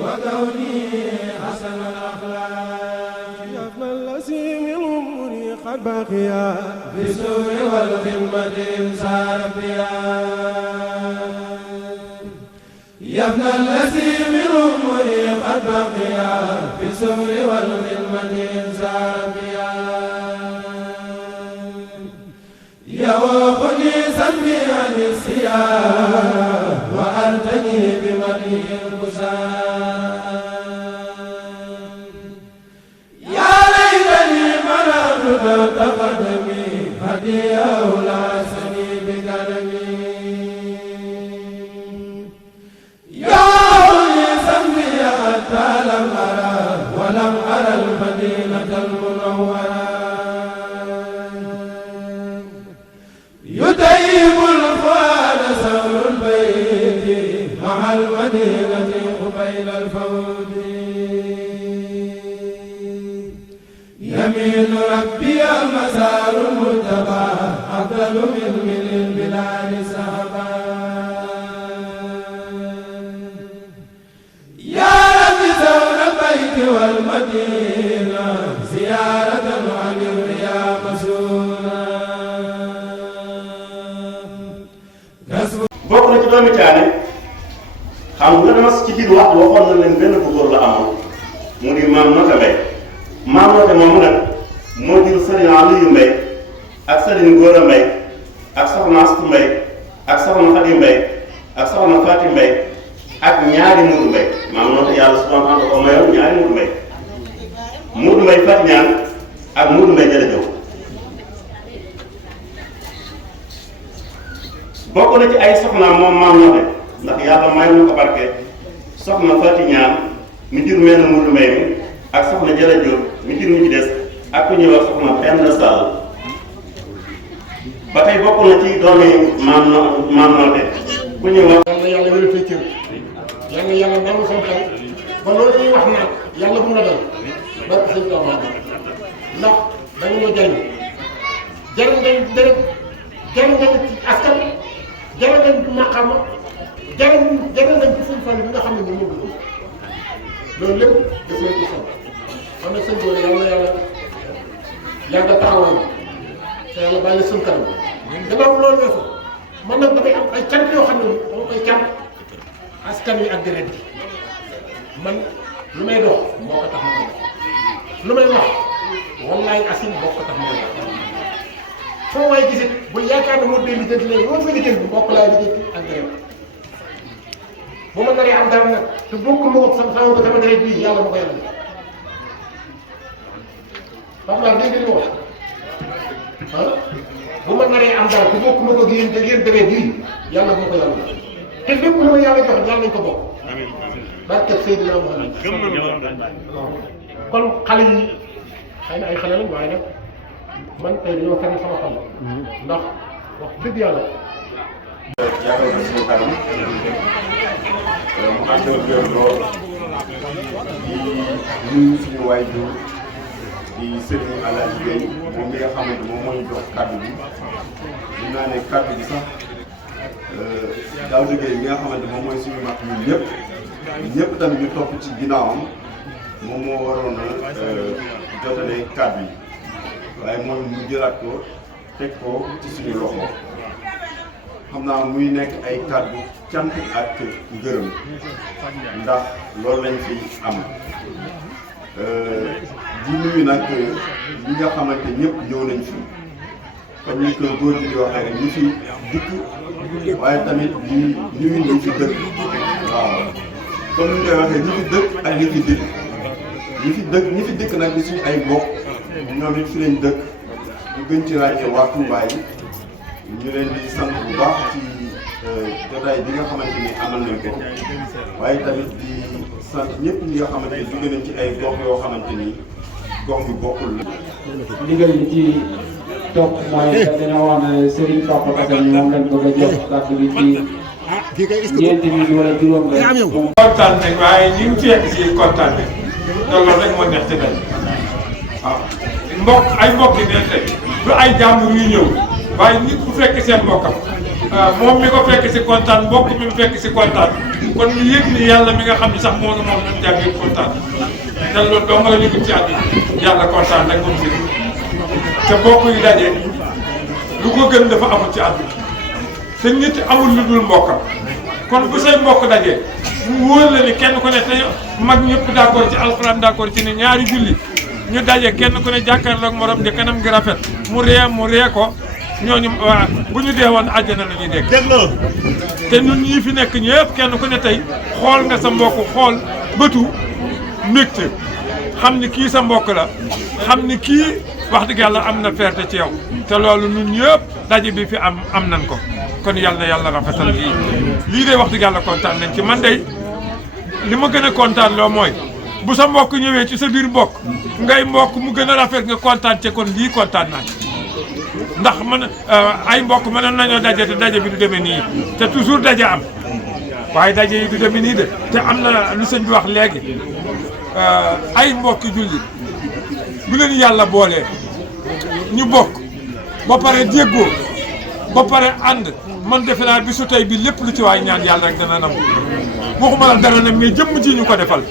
وكوني حسن الأخلاق يفنى الذي من أمري قد بقيا في السوء والخدمة إنسان بيا يفنى الذي من أمري قد بقيا في السوء والخدمة إنسان بيا يوقني سمي عن السياح وأرتني بمدي البسام يا ليتني مررت تقدمي هدي أولى سني بكرمي يا أولي سمي حتى لم أرى ولم أرى المدينة المنورة يطيب الفؤاد سور البيت مع المدينة قبيل الفوت يمين ربي مسار المرتبى أفضل من البلاد سحبا يا رب سور البيت والمدينة زيارة عن الرياء مسؤولا bokk na ci doomi caane xam nga dama ci biir wax waxoon na leen benn bu góor la amoon mu di maam Nota Mbay maam Nota moomu nag moo jur sëriñ Aliyu Mbay ak sëriñ Góora Mbay ak soxna Astu Mbay ak soxna Xadi Mbay ak soxna Faati Mbay ak ñaari Muudu Mbay maam Nota yàlla subhaanahu wa taala ko mayoon ñaari Muudu Mbay Muudu Mbay Faati ñaan ak Muudu Mbay jële jow bokk na ci ay soxnaam moom maam Nota ndax yàlla may na ko barke soxna Faati ñaan mi jur mel na Muudu Mbay mi ak soxna Jara Jóob mi jur mi ci des ak ku ñuy wax soxna Penda Sall ba tey bokk na ci doomi maam Nota ku ñuy wax yàlla wéru fay cër yàlla nangu sama xel ba loolu ñuy wax naan yàlla bu la dal barke sëñ Tuubaa ndax da nga ñoo jariñ jariñ ngañ dërëm jariñ ngañ ci askan jariñ ngañ ci maqama jariñ ngañ ci suñu fan bi nga xam ne ni moom loolu lépp daf lay ko sant xam ne sëñ Tuubaa yàlla yàgga taxawaay te yàlla bàyyi suñu kanam gannaaw loolu weesu man nag damay am ay cant yoo xam ne dama koy cant askan wi ak deret bi man lu may dox moo ko tax ma koy dox lu may wax wallaay asim moo ko tax ma koy dox foo waay gisit bul yaakaar ne moo dee lijjanti léegi moo fi lijjanti mbokk laay lijjanti ak deret bu ma naree am dara nag te bokk ma ko sama deret bii yàlla ma ko yàlla xam naa dégg nga li ma wax ah bu ma naree am dara te bokk ma ko yéen deret bii yàlla ma ko yàlla te lépp lu ma yàlla jox yàlla nañ ko bokk barke Seydina Muhammad kon xale yi xëy na ay xale lañ waaye nag man tey dañoo fenn sama xel ndax wax dëgg yàlla. yaakaar naa suñu kanam mu àndoon yoon lool di nuyu suñu waajur di sëriñ Alaaji Gey moom mi nga xamante moom moo ñu jox kàddu bi mun naa ne kàddu bi sax daaw liggéey bi nga xamante moom mooy suñu mag ñun ñëpp tamit ñu topp ci ginnaawam moom moo waroon a jotale kàddu yi waaye moom mu jëlaat ko teg ko ci suñu loxo xam naa muy nekk ay kàddu cant ak ngërëm ndax loolu lañ fi am di nuyu nag ñi nga xamante ñëpp ñëw nañ fi comme ni ko góor gi di waxee rek ñi fi dikk waaye tamit di nuyu ñi fi dëkk waaw comme ni ñu koy waxee ñi fi dëkk ak ñi fi dikk ñi fi dëkk nag di suñu ay mbokk ñoom it fi lañ dëkk ñu gën ci ràññee waa Touba yi ñu leen di sant bu baax ci jotaay bi nga xamante ni amal nañ ko waaye tamit di sant ñëpp ñi nga xamante ni jóge nañ ci ay gox yoo xamante ni gox bi bokkul la. ndigal bi ci topp mooy dañoo wax ne Serigne Papa Assane moom lañ bëgg a jox kàddu bi ci ñeenti minutes wala juróom rek. kontaan nañ waaye ñu ngi fekk si kontaan nañ loolu rek moo neex ci dañ waaw ay mbokk yi ne tey du ay jàmbur yu ñëw waaye nit bu fekk seen mbokkam moom mi ko fekk si kontaan mbokk mi mu fekk si kontaan kon ñu yëg ni yàlla mi nga xam ne sax moo nu moom nañ jàngee kontaan te loolu doo nga la ñu gis ci àdduna yàlla kontaan rek moom si te mbokk yi daje lu ko gën dafa amul ci àdduna te nit amul lu dul mbokkam kon bu say mbokk dajee mu wóor la ni kenn ku ne te mag ñëpp d'accord ci alxuraan d'accord ci ne ñaari julli ñu daje kenn ku ne jàkkaarloog morom di kanam gi rafet mu ree ko ñooñu bu ñu dee woon àjjana la ñuy dégg te ñun ñii fi nekk ñëpp kenn ku ne tey xool nga sa mbokk xool bëtu mbégte xam ni kii sa mbokk la xam ni kii wax dëgg yàlla am na fierté ci yow te loolu ñun ñëpp daje bi fi am nañ ko kon yàlla na yàlla rafetal lii de wax dëgg yàlla kontaan nañ ci man de li ma gën a kontaan loo mooy bu sa mbokk ñëwee ci sa biir mbokk ngay mbokk mu gën a rafet nga kontaan ci kon lii kontaan naa ci ndax man ay mbokk mënoon nañoo daje te daje bi du demee nii te toujours daje am waaye daje yi du demee nii de te am na lu sëñ bi wax léegi ay mbokki julli bu leen yàlla boolee ñu bokk ba pare jéggoo ba pare ànd man defe naa bisu tey bi lépp lu ci waay ñaan yàlla rek dana nangu waxuma la dara nag mais jëmm ji ñu ko defal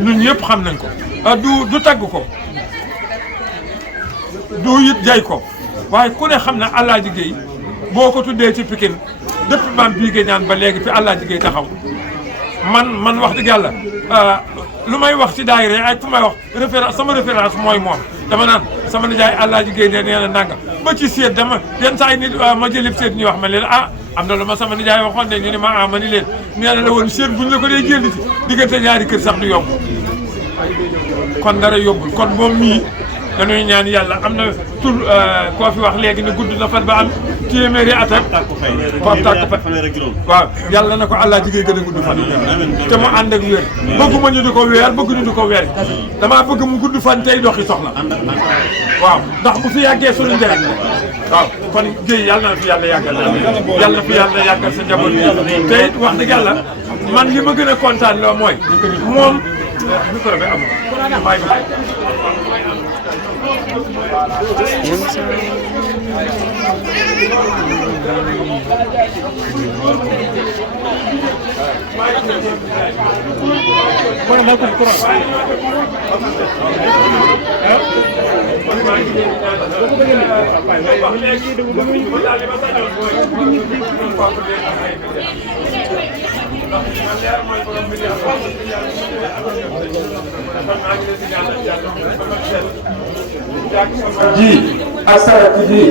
ñun ñëpp xam nañ ko du tagg ko du it jay ko waaye ku ne xam ne Alaaji Géey boo ko tuddee ci Pikine depuis maam bii ge ñaan ba léegi fi Alaaji Géey taxaw man wax dëgg yàlla lu may wax ci daayira ay fu may wax référence sama référence mooy moom dama naan sama nijaay Alaaji Géey nee na nanga ba ci seet dama yenn saa yi nit ma jëlib seet ñuy wax ma leen am na lu ma sama nijaay waxoon ne ñu ne ma ma ni leen nee na la woon seet buñ la ko dee jël ci diggante ñaari kër sax du yomb kon dara yombul kon moom mii dañuy ñaan yàlla am na tur koo fi wax léegi ne gudd na fan ba am téeméeri at ak Pape Tàkk fa waaw yàlla na ko Alaaji Géey gën a gudd fan te mu ànd ak wér bëgguma ñu di ko weer bëgguñu di ko weer damaa bëgg mu gudd fan tey doxi soxla waaw ndax bu fi yàggee suñu njëriñ la waaw kon Géey yàlla na fi yàlla yàggal yàlla na fi yàlla yàggal sa njaboot bi te it wax dëgg yàlla man li ma gën a kontaan loo mooy moom micro bi amul ji ak sarak ji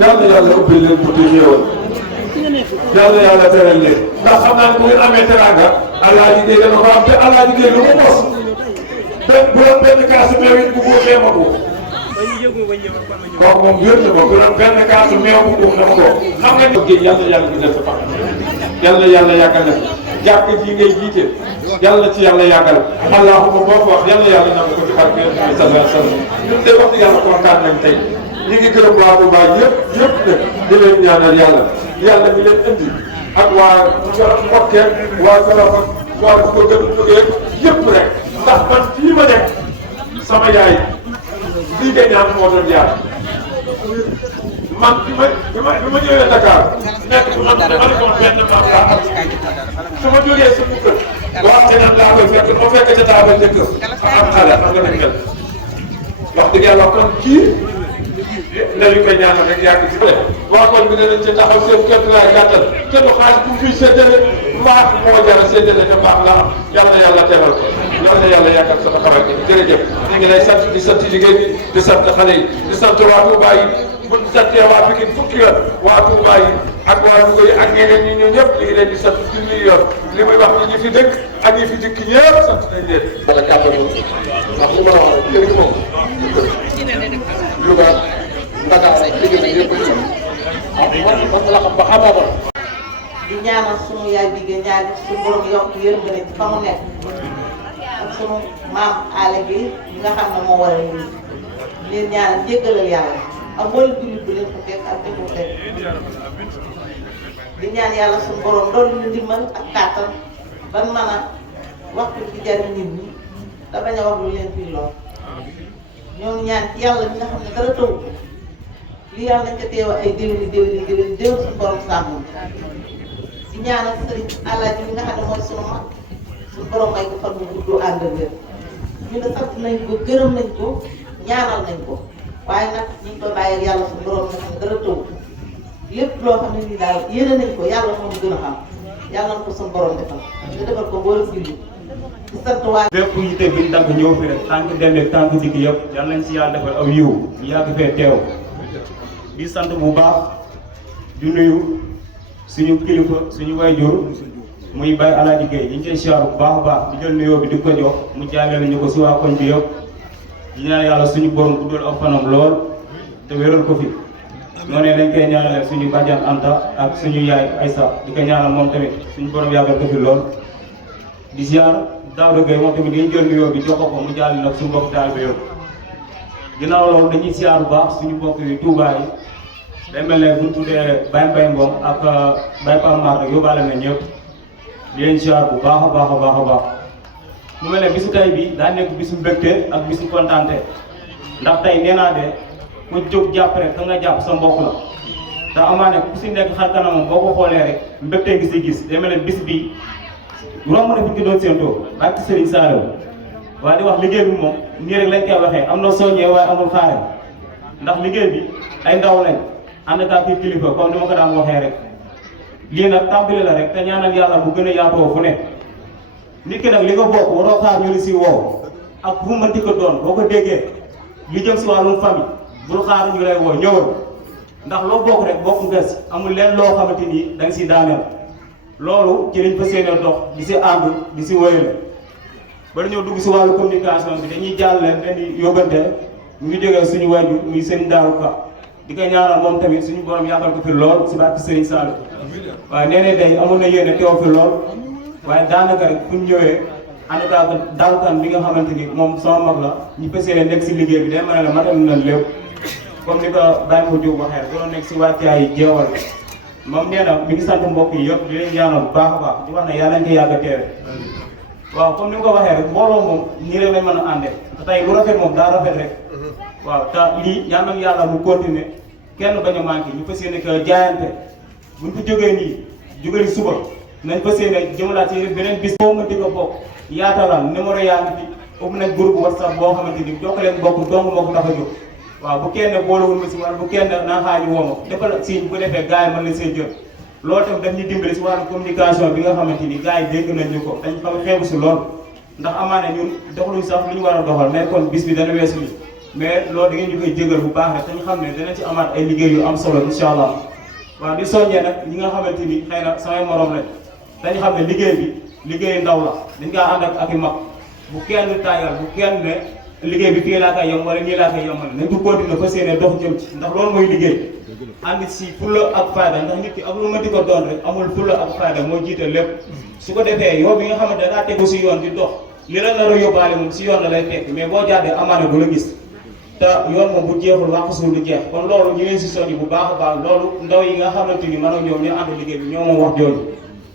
yal na yàlla ubbi leen bunti xéewal yal na yàlla teral leen ndax xam naa ne bu ngeen amee teraanga Alaaji Géey dana ko am te Alaaji Géey lu mu mos bu doon benn kaasu meew it bu ko xeematu kooku moom wér na ko bu doon benn kaasu meew bu ko dama ko xam nga ni Géey yal na yàlla guddal sa fan yal na yàlla yàggal na jàkk ji ngay jiite yàlla na ci yàlla yàggal allahuma boo ko wax yàlla yàlla nangu ko ci barke sallallahu alayhi wa sallam ñun de wax dëgg yàlla kontaan nañ tey ñu ngi gërëm waa Touba yëpp nag di leen ñaanal yàlla mi leen indi ak waa Mbokkeen waa Jolof ak waa bu ko gën a jógee yëpp rek ndax man fii ma nekk sama yaay lii nga ñaan moo doon jaar man bi ma ñëwee Dakar nekk bu am benn maam laa am su ma jógee suñu kër wax dëgg laa koy fekk ma fekk ca taabal ca kër am xale xam nga nañ mel wax dëgg yàlla kon kii nañu koy ñaanal rek yàgg ci waa kon bi danañ ci taxaw seen kër laa gàttal te du xaalis bu fiy séddale mbaax moo jar a séddale te mbaax la am yal na yàlla teral ko yal na yàlla yàggal sa taxawaay jërëjëf ñu ngi lay sant di sant jigéen ñi di sant xale yi di sant waa Touba yi bu ñu santee waa Pikine fukki yoon waa Touba yi ak waa Louga yi ak ñeneen ñi ñu ñëpp ñu ngi leen di sant junniy yoon li muy wax ñi fi dëkk ak ñi fi dëkk ñëpp sant nañ leen. wala kàddu gi ndax li ma la wax rek kër gi moom Louga Dakar liggéey bi yëpp man la xam ba xamoo ko. di ñaanal sunu yaay bi nga ñaan suñu borom yokk yërmande fa mu nekk ak sunu maam Aale bi nga xam ne moo war a ñëw leen ñaanal jéggalal yàlla ak mboolem jullit bi leen ko fekk ak fi mu fekk di ñaan yàlla suñu borom doon ñu ndimbal ak kàttan ban mën a waxtu ci jariñ nit ñi da bañ a wax lu leen fii lool ñoo ngi ñaan ci yàlla mi nga xam ne dara taw lii yàlla nañ ko teew ay déwéni déwén suñu borom sàmm di ñaanal sëriñ Alaaji bi nga xam ne mooy sunu mag suñu borom may ko fan bu gudd ànd ak wér ñu ne sant nañ ko gërëm nañ ko ñaanal nañ ko waaye nag ñu ngi koy bàyyi ak yàlla suñu borom nga xam ne dara tëw lépp loo xam ne nii daal yéene nañ ko yàlla moom gën a xam yàlla na ko suñu borom defal nga defal ko mboolem julli di sant waa bépp yite bi ñu dagg ñëw fi rek tànk dem ak tànk dikk yëpp yal nañ si yàlla defal aw yiw ñu yàgg fee teew di sant bu baax di nuyu suñu kilifa suñu wayjur muy Baye Alaaji Gueye ñu ngi koy siyaar bu baax a baax di jël nuyoo bi di ko jox mu jàllale ñu ko si waa koñ bi yëpp di ñaan yàlla suñu borom guddal ak fanam lool te wéral ko fi noonu dañ koy ñaanale suñu bàjjan Anta ak suñu yaay Aïssa di ko ñaanal moom tamit suñu borom yàggal ko fi lool di ziar Daouda Gueye moom tamit dañuy jël nuyoo bi jox ko mu jàll nag suñu mbokk taalibe yëpp ginnaaw loolu dañuy ziar bu baax suñu mbokk yi Touba yi day mel ne bu ñu tuddee Baye Mbaye Ngom ak Baye Pam Mar rek yóbbaale na ñëpp di leen ziar bu baax a baax a baax a baax mu mel ne bisu tay bi daa nekk bisu mbégte ak bisu kontaante ndax tey nee naa de ku jóg jàpp rek ka nga jàpp sa mbokk la te amaane ku si nekk xar kanamam boo ko xoolee rek mbégte gi si gis day mel ne bis bi romb na fi ñu ko doon séentoo barke Serigne Saliou waaye di wax liggéey bi moom nii rek lañ koy waxee am na soññee waaye amul xaare ndax liggéey bi ay ndaw lañ ànd ak kii kilifa comme ni ma ko daan waxee rek lii nag tàmbali la rek te ñaanal yàlla bu gën a yaatoo fu ne nit ki nag li nga bokk waroo xaar ñu li si woo ak fu mënti ko doon boo ko déggee li jëm si wàllum famille bul xaar ñu lay woo ñëwal ndax loo bokk rek bokk nga si amul leen loo xamante ni da nga si daaneel loolu ci lañ fa seenee dox di si ànd di si wéyale ba dañoo dugg si wàllu communication bi dañuy jàllale benn yóbbante ñu ngi jógee suñu wàjju muy seen Daaru Ka di ko ñaanal moom tamit suñu borom yàggal ko fi lool si barke Serigne Saliou waaye nee na day amoon na yéene teew fi lool waaye daanaka rek fu ñu ñëwee ànd ak Daaru Kan bi nga xamante ni moom sama mag la ñu fas yéene nekk si liggéey bi day mën a la matal na lépp comme ni ko Baye Mbow Diop waxee rek doon nekk si wàccaay yi jeewal moom nee na mi ngi sant mbokk yi yëpp di leen ñaanal bu baax a baax di wax ne yàlla nañ ko yàgg a teewe waaw comme ni nga ko waxee rek mbooloo moom nii rek lañ mën a àndee te tey lu rafet moom daa rafet rek waaw te lii ñaan nañ yàlla mu continuer kenn bañ a manqué ñu fas yéene ko jaayante buñ ko jógee nii jógee suba nañ fas yéene jëmalaat ci beneen bis boo mënti ko bokk yaatalal numéro yaa ngi fi ubbi nañ groupe WhatsApp boo xamante ni jokk leen bokk dong moo ko tax a jóg waaw bu kenn boolewul ma si wala bu kenn naa xaaji woo ma defal signe bu defee gars yi mën nañ seen jël loolu tam daf ñu dimbali si wàllu communication bi nga xamante ni gars yi dégg nañ ñu ko dañ xam xeebu si lool ndax amaana ñun doxaluñ sax lu ñu war a doxal mais kon bis bi dana weesu li mais loolu da ngeen ñu koy jégal bu baax rek te ñu xam ne dana ci amaat ay liggéey yu am solo incha allah waaw di soññee nag ñi nga xamante ni xëy na samay morom lañ dañu xam ne liggéey bi liggéeyu ndaw la dañ kaa ànd ak i mag bu kenn tàygal bu kenn ne liggéey bi fii laa koy yem wala nii laa koy yemal nañ ko continuer fa seenee dox jëm ci ndax loolu mooy liggéey ànd si fulla ak fayda ndax nit ki ak lu mënti ko doon rek amul fulla ak fayda moo jiite lépp su ko defee yow bi nga xamante ne daa tegu si yoon di dox li la nar a yóbbaale moom si yoon la lay fekk mais boo jaadee amaana du la gis te yoon moom bu jeexul wàqsul du jeex kon loolu ñu leen si soññi bu baax a baax loolu ndaw yi nga xamante ni man ak ñoom ñu ànd liggéey bi ñoo moom wax jooju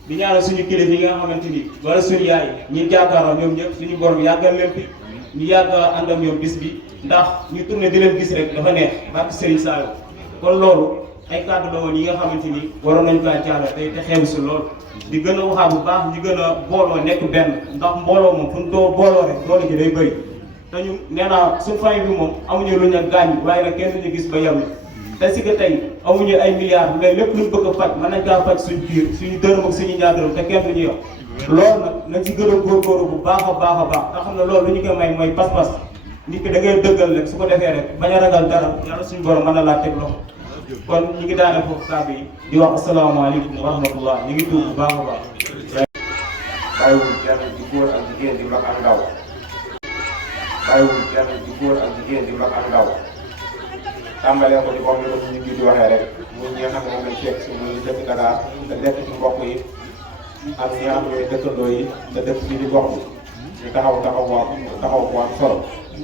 di ñaanal suñu kilifa yi nga xamante ni wala suñu yaay ñi jàkkaaroo ñoom ñëpp suñu borom yàggal leen fi ñu yàgg ànd ak ñoom bis bi ndax ñu tourné di leen gis rek dafa neex barke Serigne Saliou kon loolu ay kàddu la woon yi nga xamante ni waroon nañu kaa jàll tey te xeebu si lool di gën a waxaat bu baax di gën a booloo nekk benn ndax mbooloo moom fu ñu doo booloo rek doole ji day bëri te ñu nee naa suñu famille bi moom amuñu lu ñu gaañ waaye nag kenn duñu gis ba yem te si que tey amuñu ay milliards mais lépp luñ bëgg a faj mën nañ kaa faj suñu biir suñu dërëm ak suñu ñaar dërëm te kenn duñu yow loolu nag nañ si gën a góorgóorlu bu baax a baax a baax nga xam ne loolu lu ñu ko may mooy pas-pas nit ki da ngay dëggal rek su ko defee rek bañ a ragal dara yàlla suñu borom mën na laa teg loxo kon ñu ngi daane foofu kàddu yi di wax asalaamaaleykum wa rahmatullah ñu ngi tuub bu baax a baax. bàyyiwul kenn di góor ak jigéen di mag ak ndaw bàyyiwul kenn di góor ak jigéen di mag ak ndaw tàmbalee ko di comme ni ko suñu biir di waxee rek muy ñi nga xam ne moom lañ fekk si muy dëkk Dakar te nekk ci mbokk yi ak ñi nga xam ñooy dëkkandoo yi te dëkk fii di gox bi ñu taxaw bu am solo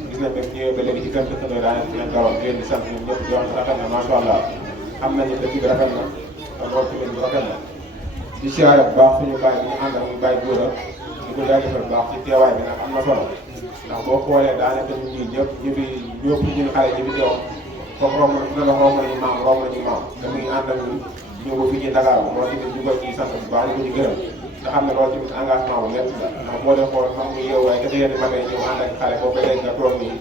gis nañ rek ñëwee ba léegi ci kër dëkkandoo daanaka ci leen doroon di leen di sant ñun ñëpp di wax rafet na macha allah xam nañu dëkk bi rafet na te loolu tamit bu rafet na di siyaare bu baax suñu bàyyi bi ñu àndal muy bàyyi góor a di ko jaajëfal bu baax ci teewaay bi nag am na solo ndax boo xoolee daanaka ñun ñii ñëpp ñu fi ñëpp ñun xale ñi fi teew foofu romb na la romb nañu maam te muy ànd ak ñun ñëw ba fii ci Dakar moo tamit ñu koy ci sant bu baax di ko ci gërëm nga xam ne loolu tamit engagement bu métti la ndax boo dee xool xam nga yow waaye ka teyee di matee ñëw ànd ak xale boobu ba léegi nga toog nii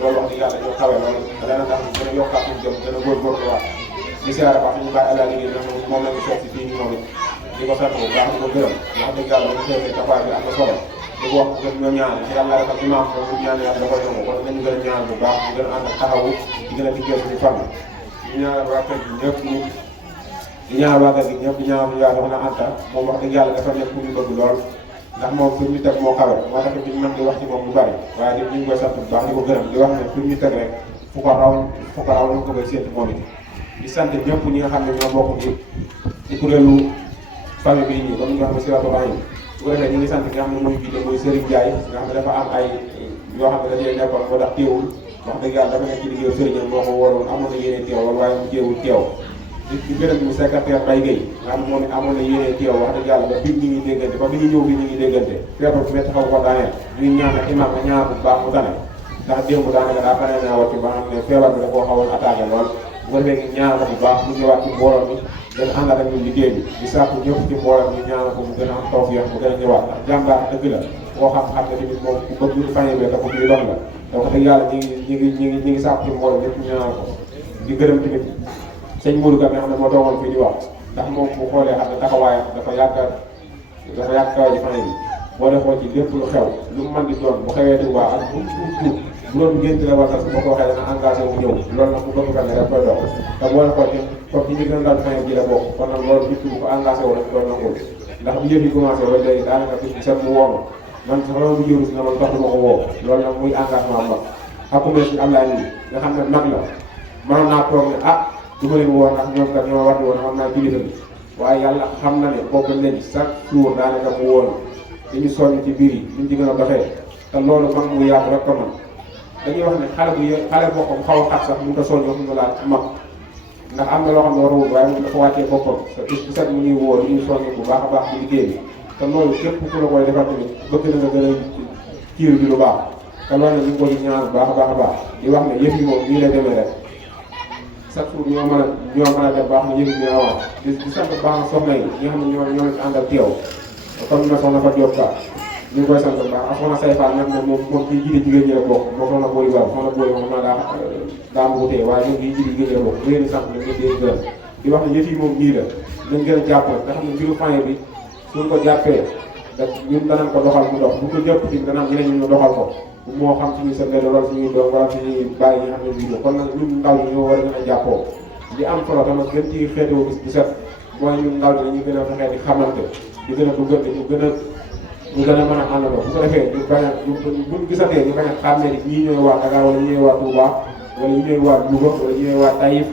loolu wax dëgg yàlla ñoo xawee loolu dana tax ñu gën a yokkaat suñu jëm gën a góorgóorluwaat di siyaare baax ñu bàyyi àlla liggéey ndax moom la ñu seet si fii moom it di ko sant bu baax di ko gërëm wax dëgg yàlla ñu xeexee taxawaay bi am na solo di ko wax gën ñoo ñaan ci yàlla defal imam ko ñu ñaan yàlla dafa ñëw kon nañu gën a ñaan bu baax ñu gën a ànd ak taxawu di gën a liggéey suñu fan ñu ñaanal waa kër gi ñëpp ñu di ñaanal waa kër gi ñëpp di ñaanal ñu yàlla na Anta moom wax dëgg yàlla dafa nekk ku ñu bëgg lool ndax moom fi ñu teg moo xawe moo tax ñu mën di wax ci moom lu bari waaye ñu ngi koy sant bu baax di ko gërëm di wax ne fi ñu teg rek fu ko raw ñu ko koy séntu moom it di sant ñëpp ñi nga xam ne ñoo bokk ci kuréelu famille bii nii comme ni nga xam ne si waxtu baax yi su ko defee ñu ngi sant ki nga xam ne mooy jiite mooy Serigne Ndiaye nga xam ne dafa am ay yoo xam ne dañuy nekkoon moo tax teewul wax dëgg yàlla dafa nekk ci liggéeyu Serigne moo ko wóoroon amoon na yéene teew waaye mu jéewul teew di gërëm ñu secrétaire Baye Gueye nga xam ne moom it amoon na yéene teew wax dëgg yàlla ba biir ñu ngi déggante ba bi ñu ñëw bi ñu ngi déggante feebar bu métti xaw ko daaneel ñuy ñaan ak imam nga ñaan bu baax mu tane ndax démb daanaka daa fanee naa wàcc ba xam ne feebar bi da koo xawoon attaqué lool bu ko defee ñaan ko bu baax mu ñëwaat ci mbooloo mi gën a àndal ak ñun liggéey bi di sàkku ñëpp ci mbooloo mi ñaan ko mu gën a am tawfeex mu gën a ñëwaat ndax jàmbaar dëgg la boo xam-xam ne tamit moom ku bëgg fañe bi dafa muy doon la donc wax dëgg yàlla ñi ngi sàkku ci mbooloo ñëpp ñaan ko di gërëm tamit sëñ Modou Ka nga xam ne moo toogoon fii di wax ndax moom bu xoolee xam ne taxawaayam dafa yàgg kaw ji fañe bi boo dee xool ci lépp lu xew lu mu mën di doon bu xewee di waa ak bu doon gént la war boo ko waxee dana engagé wu ñëw loolu nag ku bëgg fa ne daf koy dox te boo dee xool ci comme ñi gën a daal fañe ji la bokk kon nag loolu nit bu ko engagé wu rek doon nangul ndax bu yëf yi commencé ba léegi daanaka bis bu set mu woonu man sax loolu bu jëru si na man tax du ma ko woo loolu nag muy engagement mag xakume si am laa nii nga xam ne mag la mënoon naa toog ne ah du ma leen woo ndax ñoom kat ñoo war di woon xam naa kilifa bi waaye yàlla xam na ne boobu léegi chaque jour daanaka mu woon dañu soññ ci biir yi ñu ci gën a doxee te loolu mag mu yaatu rek ko man dañuy wax ne xale boo xam xaw a xat sax mu ko soññ wax mu laal mag ndax am na loo xam ne warul waaye moom dafa wàccee boppam te bis bu set mu ñuy woo ñuy soññ bu baax a baax ci liggéey bi te loolu képp ku la koy defal tamit bëgg na nga gën a kiir bi lu baax te loolu nag ñu ngi ko di ñaan bu baax a baax a baax di wax ne yëf yi moom nii lay demee rek chaque jour ñoo mën a def baax na yëf yi ñu avance di sant baax na soxna yi ñi nga xam ne ñoo ci àndal teew comme na soxna fa Diop Ka ñu ngi koy sant bu baax ak soxna Say Fall nag moom kii jiite jigéen ñi la bokk moo soxna Boy Ba soxna Boy moom naa daa mu wutee waaye ñoom kii jiite jigéen ñi la bokk bu leen di sant ñoom ñëpp di gërëm di wax ne yëf yi moom nii la nañ gën a jàppale nga xam ne mbiru fañe bi suñ ko jàppee da ñun danañ ko doxal mu dox bu ko jëpp ci danañ ñeneen ñu doxal ko moo xam suñuy sëndee wala suñuy doom wala suñuy bàyyi ñi nga xam ne bii kon nag ñun ndaw ñi ñoo war a gën a jàppoo li am solo tamit gën ci xeetoo bis bu set mooy ñun ndaw ñi dañuy gën a fexee di xamante di gën a duggante ñu gën a mën a àndandoo bu ko defee ñu bañ a buñ gisatee ñu bañ a xàmmee ni ñii ñooy waa Dakar wala ñi ñooy waa Touba wala ñi ñooy waa Louga wala ñi ñooy waa Taïf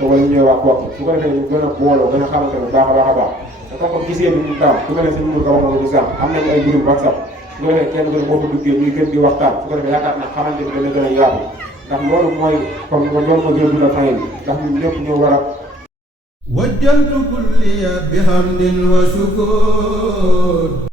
wala ñi ñooy waa Koki su ko defee ñu gën a booloo gën a xamante bu baax a baax a baax te comme gisee ni ñu taam su ko defee sëñ Mour ka wax na ko di sàmm am nañu ay groupe WhatsApp su ko defee kenn gën boo ko duggee ñuy gën di waxtaan su ko defee yaakaar naa xamante ni dana gën a yaatu ndax loolu mooy comme loolu mooy gën a dundal fañe bi ndax ñun ñëpp ñoo war a wajjaltu kulliya bihamdin wa shukur